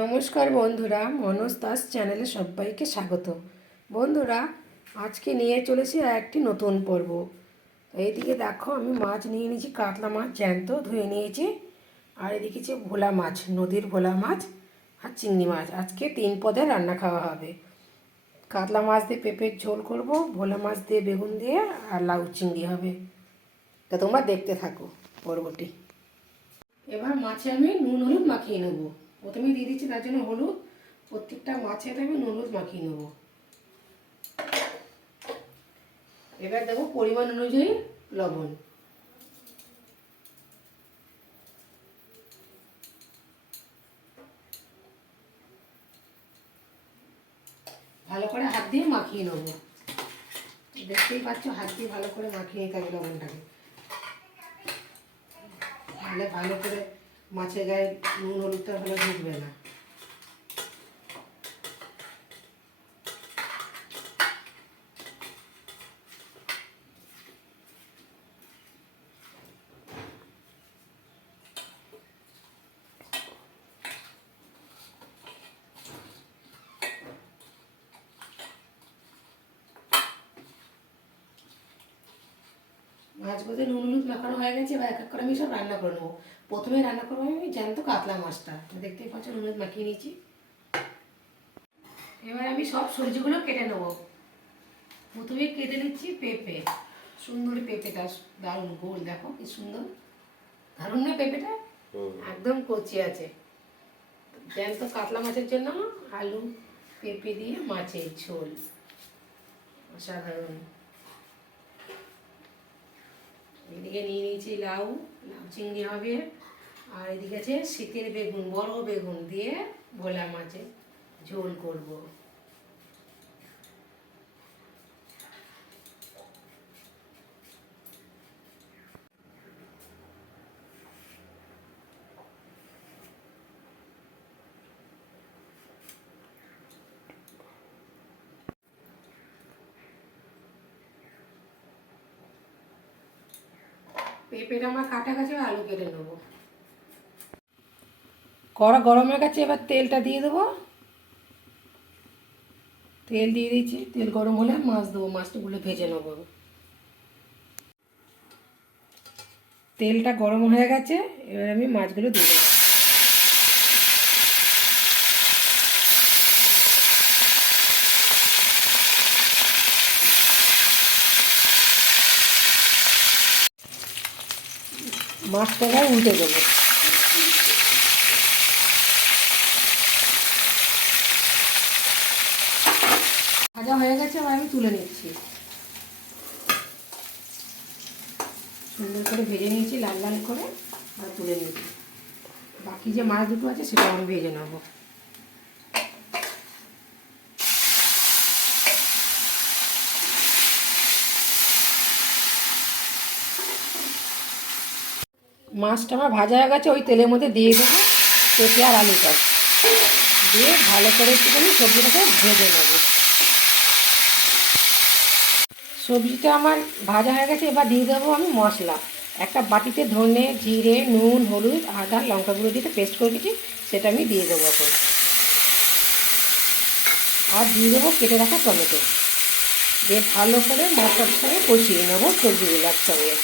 নমস্কার বন্ধুরা, মনোজ দাস চ্যানেলে সবাইকে স্বাগত। বন্ধুরা, আজকে নিয়ে চলেছি একটি নতুন পর্ব। এইদিকে দেখো, আমি মাছ নিয়ে নিয়েছি, কাতলা মাছ জ্যান্ত ধুয়ে নিয়েছি। আর এদিকে যে ভোলা মাছ, নদীর ভোলা মাছ আর চিংড়ি মাছ। আজকে 3 পদের রান্না খাওয়া হবে। কাতলা মাছ দিয়ে পেঁপের ঝোল করব, ভোলা মাছ দিয়ে বেগুন দিয়ে, আর লাউ চিংড়ি হবে। তা তোমরা দেখতে থাকো পর্বটি। এবার মাছে আমি নুন হলুদ মাখিয়ে নেবো। প্রথমেই দিয়ে দিচ্ছি তার জন্য হলুদ। প্রত্যেকটা মাছের আমি নুন হলুদ মাখিয়ে নেব। এবার দেবো পরিমাণ অনুযায়ী লবণ। ভালো করে হাত দিয়ে মাখিয়ে নেব। দেখতেই পাচ্ছ, হাত দিয়ে ভালো করে মাখিয়ে নিতে হবে লবণটাকে। তাহলে ভালো করে মাছের গায়ে নুন হলুদটা ভালো ঢুকবে না। মাছগুলোতে নুন হলুদ মাখানো হয়ে গেছে। এবার এক এক করে আমি সব রান্না করে নেবো। প্রথমে রান্না করবো আমি জ্যান্ত কাতলা মাছটা। দেখতেই পাচ্ছ, নুন হলুদ মাখিয়ে নিয়েছি। এবার আমি সব সবজিগুলো কেটে নেবো। প্রথমে কেটে নিচ্ছি পেঁপে। সুন্দর পেঁপেটা, দারুণ গোল, দেখো কি সুন্দর। দারুণ না পেঁপেটা? একদম কচি আছে। জ্যান্ত কাতলা মাছের জন্য আলু পেঁপে দিয়ে মাছের ঝোল অসাধারণ। এদিকে নিয়ে নিয়েছি লাউ, লাউ চিংড়ি হবে। আর এদিকে আছে শীতের বেগুন, বড় বেগুন দিয়ে ভোলা মাছের ঝোল করব। পেঁপেটা আমার কাটা গেছে, আলু কেটে নেবো। কড়া গরম হয়ে গেছে, এবার তেলটা দিয়ে দেবো। তেল দিয়ে দিয়েছি, তেল গরম হলে মাছ দেবো, মাছগুলো ভেজে নেবো। তেলটা গরম হয়ে গেছে, এবার আমি মাছগুলো দিয়ে দেবো। মাছটাকে উল্টে দেবো। ভাজা হয়ে গেছে, এবার আমি তুলে নিচ্ছি। সুন্দর করে ভেজে নিয়েছি, লাল লাল করে। আর তুলে নিচ্ছি। বাকি যে মাছ দুটো আছে সেটা আমি ভেজে নেব। মাছটা আমার ভাজা হয়ে গেছে, ওই তেলের মধ্যে দিয়ে দেবো পেঁপে আর আলুটা। দিয়ে ভালো করে একটুখানি সবজিটাকে ভেজে নেব। সবজিটা আমার ভাজা হয়ে গেছে, এবার দিয়ে দেবো আমি মশলা। একটা বাটিতে ধনে জিরে নুন হলুদ আদা লঙ্কা গুঁড়ো দিয়ে পেস্ট করে দিচ্ছি, সেটা আমি দিয়ে দেবো এখন। আর দিয়ে দেবো কেটে রাখা টমেটো। দিয়ে ভালো করে মশলার সঙ্গে কষিয়ে নেবো সবজিগুলো একসঙ্গে।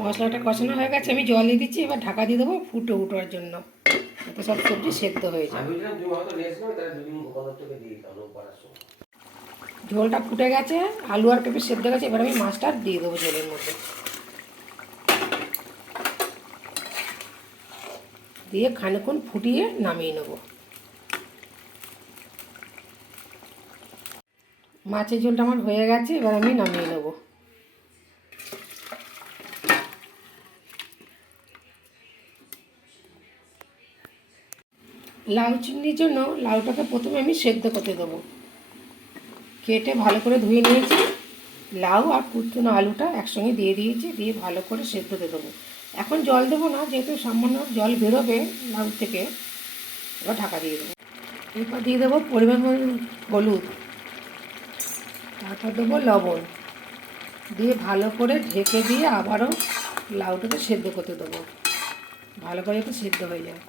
মশলাটা কষানো হয়ে গেছে, আমি জল দিয়ে দিচ্ছি। এবার ঢাকা দিয়ে দেবো ফুটে ওঠার জন্য, যাতে সব সবজি সেদ্ধ হয়ে যায়। ঝোলটা ফুটে গেছে, আলু আর পেঁপে সেদ্ধ গেছে। এবার আমি মাছটা দিয়ে দেবো ঝোলের মধ্যে। দিয়ে খানিকক্ষণ ফুটিয়ে নামিয়ে নেব। মাছের ঝোলটা আমার হয়ে গেছে, এবার আমি নামিয়ে নেব। লাউ চিংড়ির জন্য লাউটাকে প্রথমে আমি সেদ্ধ করতে দেবো। কেটে ভালো করে ধুয়ে নিয়েছি। লাউ আর কুচনো আলুটা একসঙ্গে দিয়ে দিয়েছি, দিয়ে ভালো করে সেদ্ধ হতে দেবো। এখন জল দেবো না, যেহেতু সামান্য জল বেরোবে লাউ থেকে। এবার ঢাকা দিয়ে দেবো। এরপর দিয়ে দেবো পরিমাণ মতো হলুদ, তারপর দেবো লবণ। দিয়ে ভালো করে ঢেকে দিয়ে আবারও লাউটাকে সেদ্ধ করতে দেবো, ভালো করে একটু সেদ্ধ হয়ে যায়।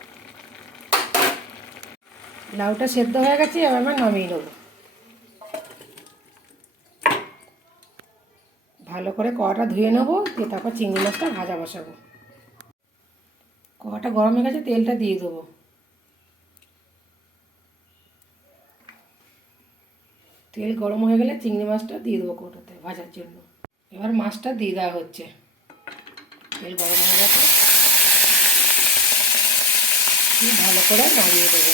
লাউটা সেদ্ধ হয়ে গেছে, এবার আমরা নামিয়ে নেব। ভালো করে কড়াটা ধুয়ে নেবো, দিয়ে তারপর চিংড়ি মাছটা ভাজা বসাবো। কড়াটা গরম হয়ে গেছে, তেলটা দিয়ে দেবো। তেল গরম হয়ে গেলে চিংড়ি মাছটা দিয়ে দেবো কড়াতে ভাজার জন্য। এবার মাছটা দিয়ে দেওয়া হচ্ছে। তেল গরম হয়ে গেছে, দিয়ে ভালো করে নাড়িয়ে দেবো।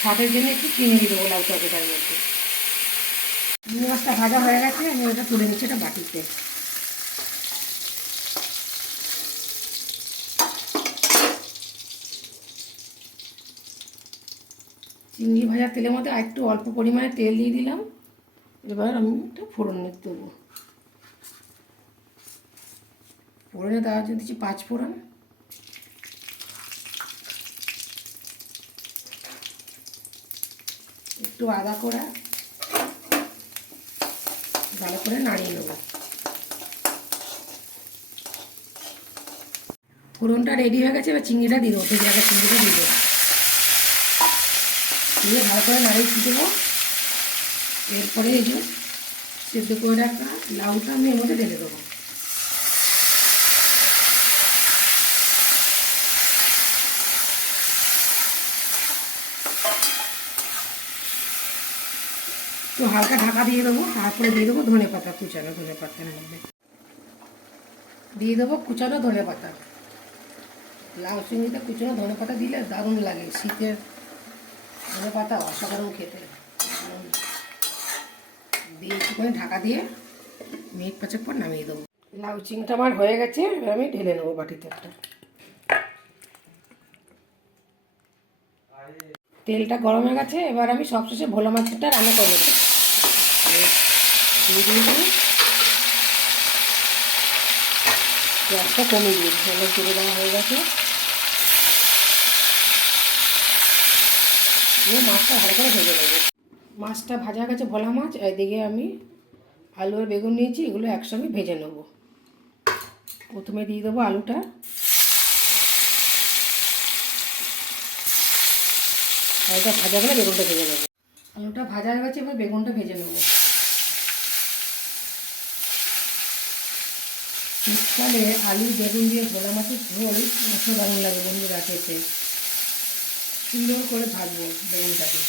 স্বাদের জন্য একটু চিনি দিয়ে দেবো লাউ তরকারিটার মধ্যে। চিংড়ি মাছটা ভাজা হয়ে গেছে, আমি ওটা তুলে নিচ্ছি এটা বাটিতে। চিংড়ি ভাজা তেলের মধ্যে একটু অল্প পরিমাণে তেল দিয়ে দিলাম। এবার আমি একটা ফোড়ন দেবো। ফোড়নে দেওয়ার জন্য দিচ্ছি 5 ফোড়ন, একটু আদা কোড়া, ভালো করে নাড়িয়ে নেব। ফোড়নটা রেডি হয়ে গেছে, এবার চিংড়িটা দিয়ে দেবো। ভেজে রাখা চিংড়িটা দিয়ে দেবো, দিয়ে ভালো করে নাড়িয়ে দেবো। এরপরে এই যে সেদ্ধ করে রাখা লাউটা আমি এর মধ্যে ঢেলে দেবো। তো হালকা ঢাকা দিয়ে দেবো, তারপরে দিয়ে দেবো ধনে পাতা, কুচানো ধনে পাতার মধ্যে দিয়ে দেবো কুচানো ধনে পাতা। লাউ চিংড়িতে কুচানো ধনে পাতা দিলে দারুণ লাগে। শীতের ধনে পাতা অসাধারণ খেতে। দিয়ে একটুখানি ঢাকা দিয়ে মিনিট 5 পর নামিয়ে দেবো। লাউ চিংড়িটা আমার হয়ে গেছে, এবার আমি ঢেলে নেবো বাটিতে একটা। তেলটা গরম হয়ে গেছে, এবার আমি সবশেষে ভোলা মাছটা রান্না করে দেবো। দিয়ে দিয়েছি, গ্যাসটা কমিয়ে দিয়েছি, হলুদ তুলে দেওয়া হয়ে গেছে। দিয়ে মাছটা ভালো করে ভেজে নেবো। মাছটা ভাজা গেছে, ভোলা মাছ। এদিকে আমি আলু আর বেগুন নিয়েছি, এগুলো একসঙ্গে ভেজে নেব। প্রথমে দিয়ে দেবো আলুটা, আলুটা ভাজা গেলে বেগুনটা ভেজে নেবো। আলুটা ভাজা হয়ে গেছে, এবার বেগুনটা ভেজে নেব। শীতকালে আলু বেগুন দিয়ে ভোলা মাছের ঝোল অসাধারণ লাগে বন্ধুরা খেতে। সুন্দর করে ভাজবো বেগুনটাকে,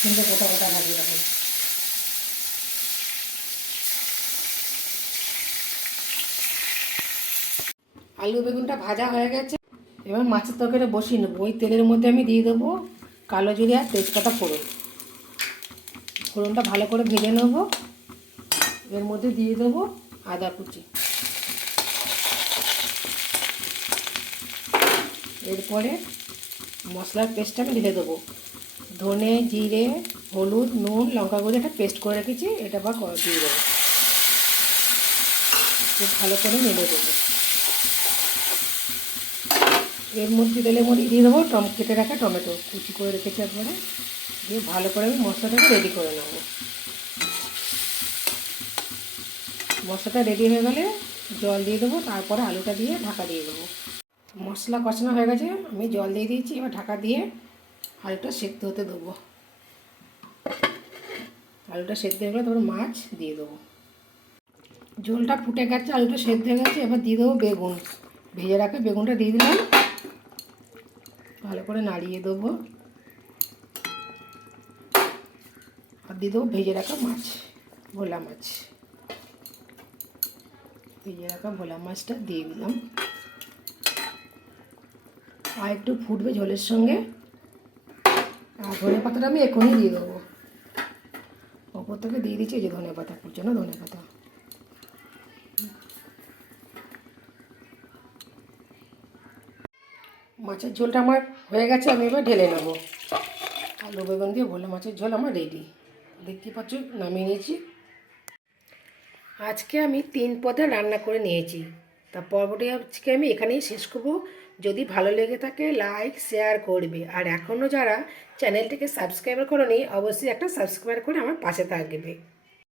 সুন্দর গোটা গোটা ভাজবো রাখবো। আলু বেগুনটা ভাজা হয়ে গেছে, এবার মাছের তরকারিটা বসিয়ে নেবো। ওই তেলের মধ্যে আমি দিয়ে দেবো কালো জিরে আর তেজপাতা ফোড়ন। ফোড়নটা ভালো করে ভেজে নেব। এর মধ্যে দিয়ে দেবো আদা কুচি। এরপরে মশলার পেস্টটা আমি ঢেলে দেবো। ধনে, জিরে, হলুদ, নুন, লঙ্কা গুঁড়ো একটা পেস্ট করে রেখেছি, এটা বা দিয়ে দেবো। খুব ভালো করে নেড়ে দেবো। এর মধ্যে তেলের মধ্যে দিয়ে দেবো কেটে রাখা টমেটো কুচি করে রেখেছি একবারে। দিয়ে ভালো করে আমি মশলাটাকে রেডি করে নেব। মশলাটা রেডি হয়ে গেলে জল দিয়ে দেবো, তারপরে আলুটা দিয়ে ঢাকা দিয়ে দেবো। মশলা কষানো হয়ে গেছে, আমি জল দিয়ে দিয়েছি। এবার ঢাকা দিয়ে আলুটা সেদ্ধ হতে দেবো। আলুটা সেদ্ধ হয়ে গেলে তারপর মাছ দিয়ে দেবো। ঝোলটা ফুটে গেছে, আলুটা সেদ্ধ হয়ে গেছে, এবার দিয়ে দেবো বেগুন। ভেজে রাখা বেগুনটা দিয়ে দিলাম, ভালো করে নাড়িয়ে দেবো। আর দিয়ে দেবো ভেজে রাখা মাছ, ভোলা মাছ। ভেজে রাখা ভোলা মাছটা দিয়ে দিলাম। আর একটু ফুটবে ঝোলের সঙ্গে। আর ধনে পাতাটা আমি এখনই দিয়ে দেবো। ওপর থেকে দিয়ে দিচ্ছি এই যে ধনে পাতা, কুচানো ধনে পাতা। মাছের ঝোলটা আমার হয়ে গেছে, আমি এবার ঢেলে নেব। আলু বেগুন দিয়ে ভোলা মাছের ঝোল আমার রেডি। দেখতে পাচ্ছ নামিয়ে নিয়েছি। আজকে আমি 3 পদের রান্না করে নিয়েছি। তা পর্বটি আজকে আমি এখানেই শেষ করবো। যদি ভালো লেগে থাকে লাইক শেয়ার করবে, আর এখনও যারা চ্যানেলটিকে সাবস্ক্রাইব করোনি অবশ্যই একটা সাবস্ক্রাইব করে আমার পাশে থাকবে।